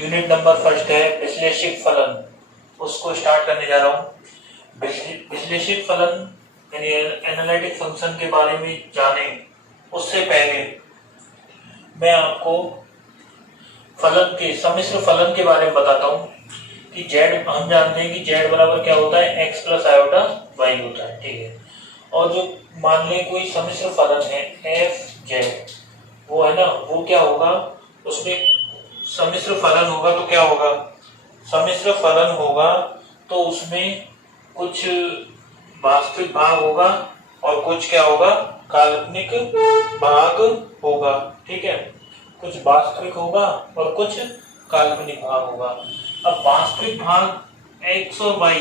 Unit number first है विश्लेषिक फलन, उसको स्टार्ट करने जा रहा हूँ। विश्लेषिक फलन यानी एनालिटिक फंक्शन के बारे में जाने उससे पहले मैं आपको फलन के सम्मिश्र फलन के बारे में बताता हूँ कि जेड हम जानते हैं कि जेड बराबर क्या होता है, एक्स प्लस आयोटा वाई होता है, ठीक है। और जो मान लें कोई सम्मिश्र फलन है एफ जेड, वो है ना, वो क्या होगा, उसमें सम्मिश्र फलन होगा तो क्या होगा, सम्मिश्र फलन होगा तो उसमें कुछ वास्तविक भाग होगा और कुछ क्या होगा, काल्पनिक भाग होगा, ठीक है। कुछ वास्तविक होगा और कुछ काल्पनिक भाग होगा। अब वास्तविक भाग एक्स और वाई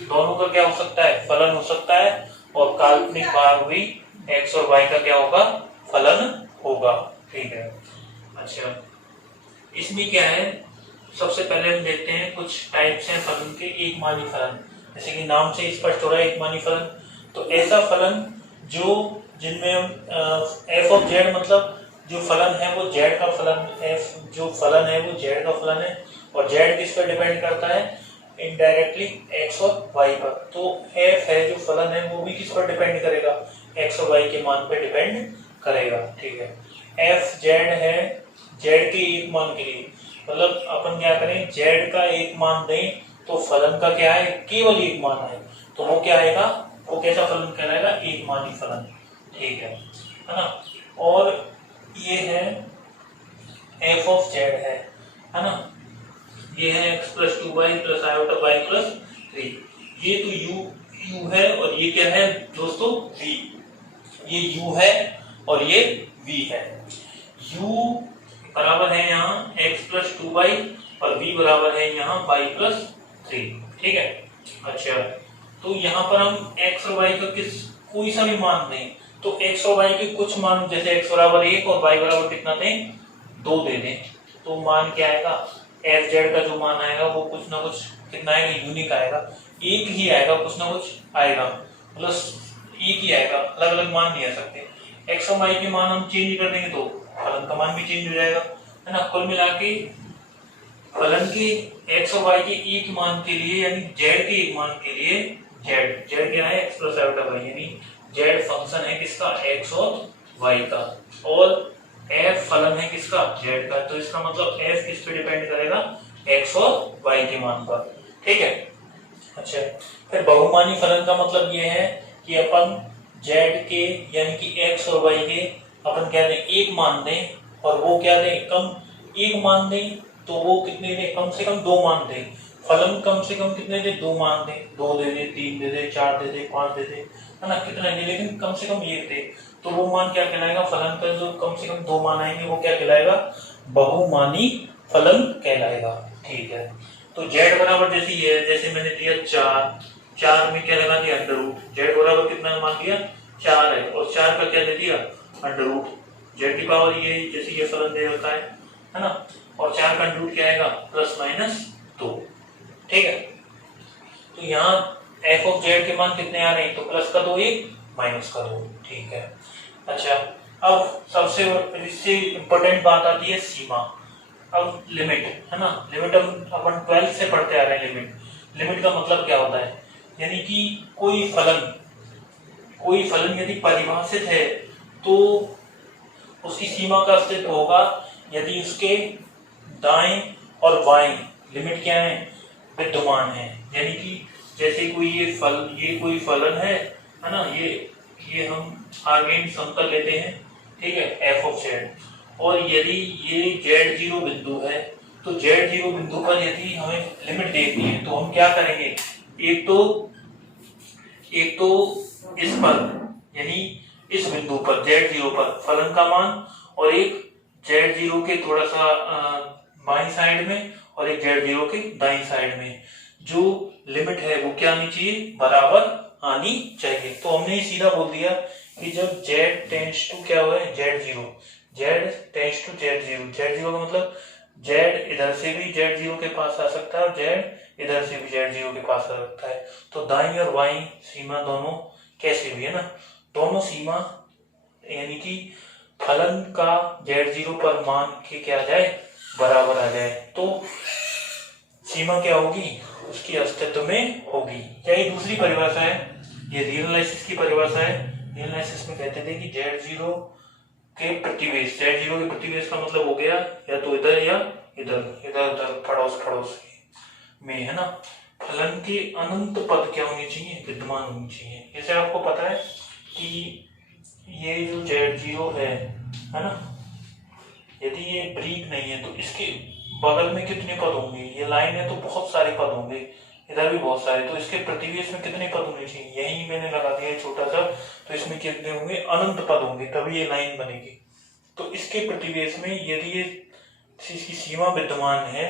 दोनों का क्या हो सकता है, फलन हो सकता है, और काल्पनिक भाग भी एक्स और वाई का क्या होगा, फलन होगा, ठीक है। अच्छा, इसमें क्या है, सबसे पहले हम देखते हैं कुछ टाइप्स हैं फलन के। एक मानी फलन, जैसे कि नाम से स्पष्ट हो रहा है एक मानी फलन, तो ऐसा फलन जो जिनमें हम एफ ऑफ जेड मतलब जो फलन है वो जेड का फलन, एफ जो फलन है वो जेड का फलन है, और जेड किस पर डिपेंड करता है, इनडायरेक्टली एक्स और वाई पर। तो एफ है जो फलन है वो भी किस पर डिपेंड करेगा, एक्स और वाई के मान पर डिपेंड करेगा, ठीक है। एफ जेड है जेड के एक मान के लिए, मतलब अपन क्या करें, जेड का एक मान दें तो फलन का क्या है, केवल एक मान है, तो वो क्या आएगा, वो कैसा फलन कहलाएगा, एक मानी फलन, ठीक है ना। और ये है एफ ऑफ जेड है ना, ये है x plus 2y plus iota y plus 3, ये तो u है और ये क्या है दोस्तों, v, ये u है और ये v है। u बराबर है यहाँ x प्लस 2y और v बराबर है यहाँ y प्लस 3, ठीक है। अच्छा, तो यहाँ पर हम x और y का कोई सा भी मान दें तो x और y के कुछ मान, जैसे x बराबर 1 और y बराबर कितना दें, 2 दे दें, तो मान क्या आएगा, एफ जेड का जो मान आएगा वो कुछ ना कुछ कितना आएगा, यूनिक आएगा, एक ही आएगा, कुछ ना कुछ आएगा, प्लस एक ही आएगा, अलग अलग मान नहीं आ सकते। एक्स और वाई के मान हम चेंज कर देंगे तो फलन का मान भी चेंज हो जाएगा, है ना। कुल मिला के फलन के एक्स और वाई के एक मान के लिए, यानी जेड के एक मान के लिए, जेड जेड क्या है, एक्स प्लस आयोटा वाई, यानी जेड फंक्शन है किसका, एक्स और वाई का, और एफ फलन है किसका, जेड का, तो इसका मतलब एफ किस पे डिपेंड करेगा, एक्स और वाई के मान पर, ठीक है। अच्छा, फिर बहुमानी फलन का मतलब ये है कि अपन जेड के यानी कि एक्स और वाई के अपन क्या दें, एक मान दें, और वो क्या दें, कम एक मान दें तो वो कितने दें, कम से कम 2 मान दें, फलन कम से कम कितने दे, 2 मान दें, 2 दे दे, 3 दे दे, 4 दे दे, 5 दे दे, है ना, कितना दे, लेकिन कम से कम 1 दे, तो वो मान क्या कहलाएगा, फलन का जो कम से कम 2 मान आएंगे वो क्या कहलाएगा, बहुमानी फलन कहलाएगा, ठीक है। तो जेड बराबर जैसे ये है, जैसे मैंने दिया 4 में क्या लगा दिया, अंडर रूट, जेड बराबर कितना मान दिया, 4 है, और 4 का क्या दे दिया, अंडर रूट, जेड की पावर ये जैसे ये फलन दे रखा है ना, और 4 का अंडर रूट क्या आएगा, प्लस माइनस 2, ठीक है। तो यहाँ एफ ऑफ जेड के मान कितने आ रहे हैं, तो प्लस का 2 1 माइनस का 2, ठीक है। अच्छा, अब सबसे इससे इम्पोर्टेंट बात आती है सीमा। अब लिमिट है ना, लिमिट अपन 12 से पढ़ते आ रहे हैं। लिमिट का मतलब क्या होता है, यानी कि कोई फलन यदि परिभाषित है तो उसकी सीमा का अस्तित्व होगा यदि उसके दाएं और बाएं लिमिट क्या है, विद्यमान है। यानी कि जैसे ये कोई फलन है ना, ये हम आर्गेन समतल लेते हैं, ठीक है, एफ ऑफ जेड, और यदि ये z0 बिंदु है तो z0 बिंदु पर यदि हमें लिमिट देखनी है तो हम क्या करेंगे, एक तो इस पर यानी इस बिंदु पर z0 पर फलन का मान, और एक z0 के थोड़ा सा बाईं साइड में और एक z0 के दाईं साइड में जो लिमिट है वो क्या आनी चाहिए, बराबर आनी चाहिए। तो हमने सीधा बोल दिया कि जब z टेंड्स टू क्या हुआ है, z0 टेंड्स टू z0 का मतलब z इधर से भी z0 के पास आ सकता है और z इधर से भी z0 के पास आ सकता है। तो दाईं और बाईं सीमा दोनों कैसे भी है ना, दोनों सीमा यानी कि फलन का z0 पर मान के क्या आ जाए, बराबर आ जाए, तो सीमा क्या होगी, उसकी अस्तित्व में होगी। क्या ये दूसरी परिभाषा है, ये रियल एनालिसिस की परिभाषा है। रियल एनालिसिस में कहते थे कि Z0 के प्रतिवेश, Z0 के प्रतिवेश का मतलब हो गया या तो इधर या इधर, इधर उधर पड़ोस पड़ोस में, है ना। फलन के अनंत पद क्या होनी चाहिए, विद्यमान होनी चाहिए। जैसे आपको पता है कि ये जो Z0 है ना, यदि ये ब्रीक नहीं है तो इसके बगल में कितने पद होंगे, ये लाइन है तो बहुत सारे पद होंगे, इधर भी बहुत सारे, तो इसके प्रतिवेश में कितने पद होने चाहिए, यही मैंने लगा दिया छोटा सा, तो इसमें कितने होंगे, अनंत पद होंगे, तभी ये लाइन बनेगी। तो इसके प्रतिवेश में यदि ये इसकी सीमा विद्यमान है,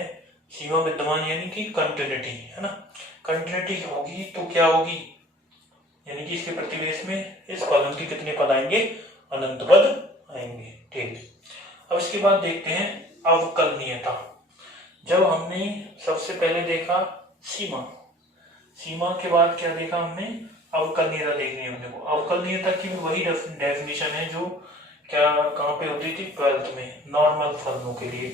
सीमा विद्यमान यानी कि कंटिन्यूटी, है ना, कंटिन्यूटी होगी तो क्या होगी, यानी कि इसके प्रतिवेश में इस फलन के कितने पद आएंगे, अनंत पद आएंगे। ठीक, अब इसके बाद देखते हैं अवकलनीयता। जब हमने सबसे पहले देखा सीमा, सीमा के बाद क्या देखा हमने, अवकलनीयता देखनी है हमने को। अवकलनीयता की वही डेफिनेशन है जो क्या कहाँ पे होती थी, 12th में, नॉर्मल फलनों के लिए।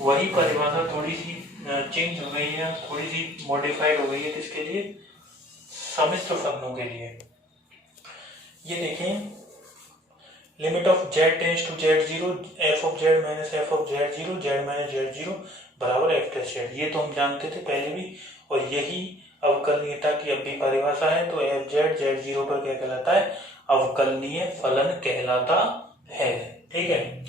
वही परिभाषा थोड़ी सी चेंज हो गई है, थोड़ी सी मॉडिफाइड हो गई है, किसके लिए, सम्मिश्र फलनों के लिए। ये देखें, limit of z tends to Z0 f of z minus f of Z0 z minus Z0 बराबर f टेस्ट z। ये तो हम जानते थे पहले भी, और यही अवकलनीयता की अब भी परिभाषा है। तो f Z0 पर क्या कहलाता है, अवकलनीय फलन कहलाता है। ठीक है,